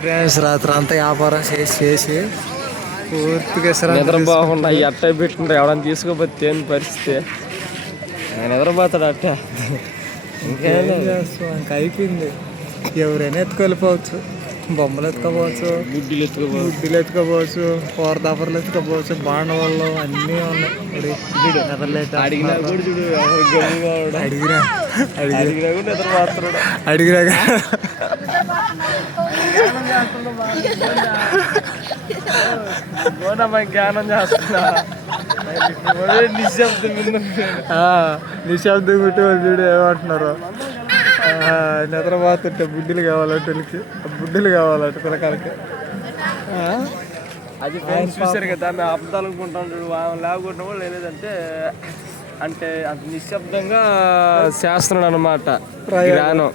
Friends రాత్రి అంతా వ్యాపారం చేసి పూర్తిగా నిద్ర బాగుండా అట్ట పెట్టుకుంటే ఎవడన్నా తీసుకోపోతే ఏం పరిస్థితి ఆయన నిద్రపోతాడు అట్ట. ఇంకేం చేస్తాం, ఇంకా అయిపోయింది. ఎవరైనా ఎత్తుకెళ్ళిపోవచ్చు, బొమ్మలు ఎత్తుకోపోవచ్చు, గుడ్డీలు ఎత్తుకోపోవచ్చు, కూరదాపర్లు ఎత్తుకోపోవచ్చు, బాండవాళ్ళు అన్నీ ఉన్నాయి. అడిగినా జ్ఞానం చేస్తున్నా నిశ్శబ్దం గుట్టి వాళ్ళు చూడు ఏమంటున్నారు. నిద్రపోతుంటే బుడ్డిలు కావాలంటే బుడ్డిలు కావాలంటే పిల్లకాలకి. అది చూసారు కదా, మేము అబద్ధాలు అనుకుంటాం లేకుండా కూడా లేదంటే అంటే అంత నిశ్శబ్దంగా చేస్తున్నాడు అనమాట. ధ్యానం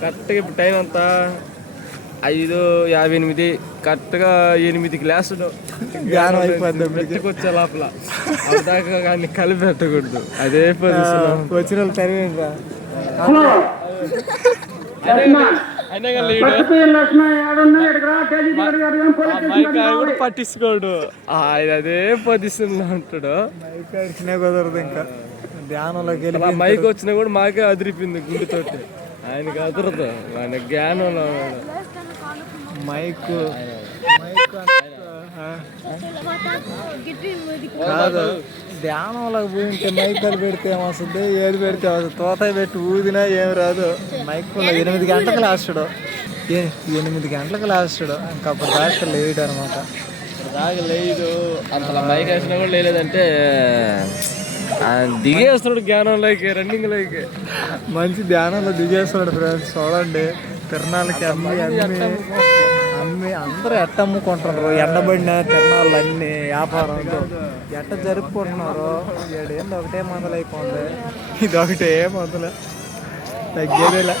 కరెక్ట్గా ఇప్పుడు టైం అంతా 5:58 కరెక్ట్గా 8 క్లాసులు ధ్యానం అయిపోద్ది. వచ్చే లోపల దాకా కానీ కలిపి పెట్టకూడదు. అదే పొజిషన్ వచ్చిన వాళ్ళు తరివేంట్రా కూడా పట్టించుకోడు. ఆయన అదే పొజిషన్ లో ఉంటాడు. మైక్ వచ్చినా కుదరదు. ఇంకా ధ్యానంలోకి వెళ్ళి మైక్ వచ్చినా కూడా మాకే అదిరిపోయింది గుండెతోటి. ఆయనకి అదరదు, ఆయన జ్ఞానంలో మైక్ కాదు. ధ్యానంలోకి పోయింటే మైకులు పెడితే ఏమొస్తుంది, ఏది పెడితే వస్తుంది. తోతాయి పెట్టి ఊదినా ఏం రాదు. మైకులో 8 గంటలకు లాస్టాడు, 8 గంటలకు లాస్టాడు. ఇంకా అప్పుడు దాకా లేడు అనమాట. దాకా లేదు. అంతలా మైక్ వేసినా కూడా లేదంటే దిగేస్తున్నాడు జ్ఞానంలోకి, రన్నింగ్లోకి. మంచి ధ్యానంలో దిగేస్తున్నాడు ఫ్రెండ్స్. చూడండి, తిరణాలకి అమ్మి అందరూ ఎట్ట అమ్ముకుంటున్నారు. ఎండబడిన తిరణాలు అన్ని వ్యాపారంతో ఎట్ట జరుపుకుంటున్నారు. ఏడేళ్ళు ఒకటే మందులు అయిపోతుంది. ఇది ఒకటే మందులు, తగ్గేదేలా.